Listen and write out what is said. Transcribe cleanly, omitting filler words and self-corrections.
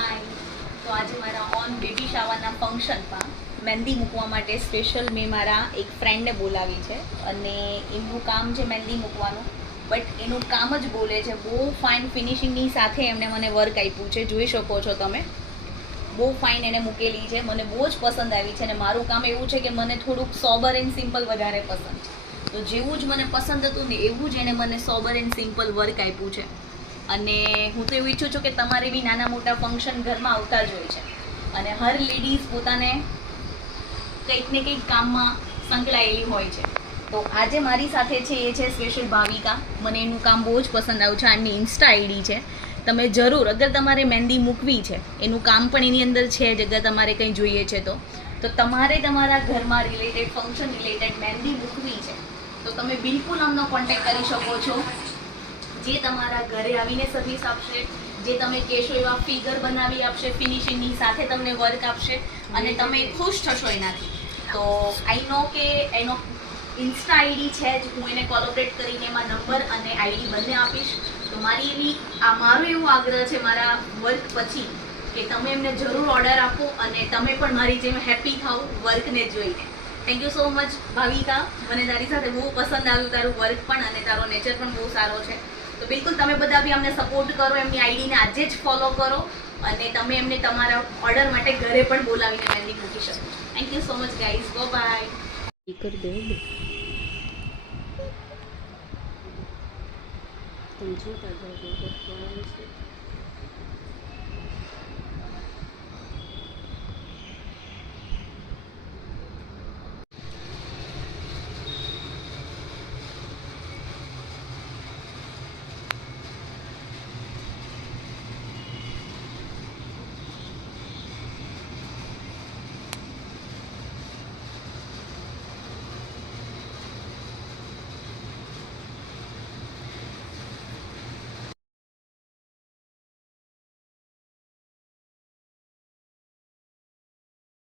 હાય. તો આજે મારા ઓન બેબી શાવરના ફંક્શનમાં મહેંદી મૂકવા માટે સ્પેશિયલ મેં મારા એક ફ્રેન્ડને બોલાવી છે અને એમનું કામ છે મહેંદી મૂકવાનું. બટ એનું કામ જ બોલે છે. બહુ ફાઇન ફિનિશિંગની સાથે એમણે મને વર્ક આપ્યું છે, જોઈ શકો છો તમે. બહુ ફાઇન એને મૂકેલી છે, મને બહુ જ પસંદ આવી છે. અને મારું કામ એવું છે કે મને થોડુંક સોબર એન્ડ સિમ્પલ વધારે પસંદ છે. તો જેવું જ મને પસંદ હતું ને એવું જ એને મને સોબર એન્ડ સિમ્પલ વર્ક આપ્યું છે. અને હું તો એવું ઈચ્છું છું કે તમારે બી નાના મોટા ફંક્શન ઘરમાં આવતા જ હોય છે અને હર લેડીઝ પોતાને કંઈક ને કંઈક કામમાં સંકળાયેલી હોય છે. તો આજે મારી સાથે છે એ છે સ્પેશિયલ ભાવિકા. મને એનું કામ બહુ જ પસંદ આવ્યું છે. આની ઇન્સ્ટા આઈડી છે. તમે જરૂર, અગર તમારે મહેંદી મૂકવી છે, એનું કામ પણ એની અંદર છે જ, અગર તમારે કંઈ જોઈએ છે તો તમારે તમારા ઘરમાં રિલેટેડ ફંક્શન રિલેટેડ મહેંદી મૂકવી છે તો તમે બિલકુલ અમનો કોન્ટેક્ટ કરી શકો છો. જે તમારા ઘરે આવીને સર્વિસ આપશે, જે તમે કહેશો એવા ફિગર બનાવી આપશે, ફિનિશિંગની સાથે તમને વર્ક આપશે અને તમે ખુશ થશો એનાથી. તો આઈ નો કે એનો ઇન્સ્ટા આઈડી છે જ, હું એને કોલોબરેટ કરીને એમાં નંબર અને આઈડી બંને આપીશ. તો મારો એવો આગ્રહ છે મારા વર્ક પછી કે તમે એમને જરૂર ઓર્ડર આપો અને તમે પણ મારી જેમ હેપી થાઓ વર્કને જોઈને. Thank you so much Bhavika. મને તારી સાથે બહુ પસંદ આવ્યું તારું વર્ક પણ અને તારો નેચર પણ બહુ સારો છે. તો બિલકુલ તમે બધા બી અમને સપોર્ટ કરો, એમની આઈડીને આજે જ ફોલો કરો અને તમે એમને તમારા ઓર્ડર માટે ઘરે પણ બોલાવીને મહેંદી મૂકી શકો. Thank you so much guys. Bye. કરી દો તમે જોતા જાઓ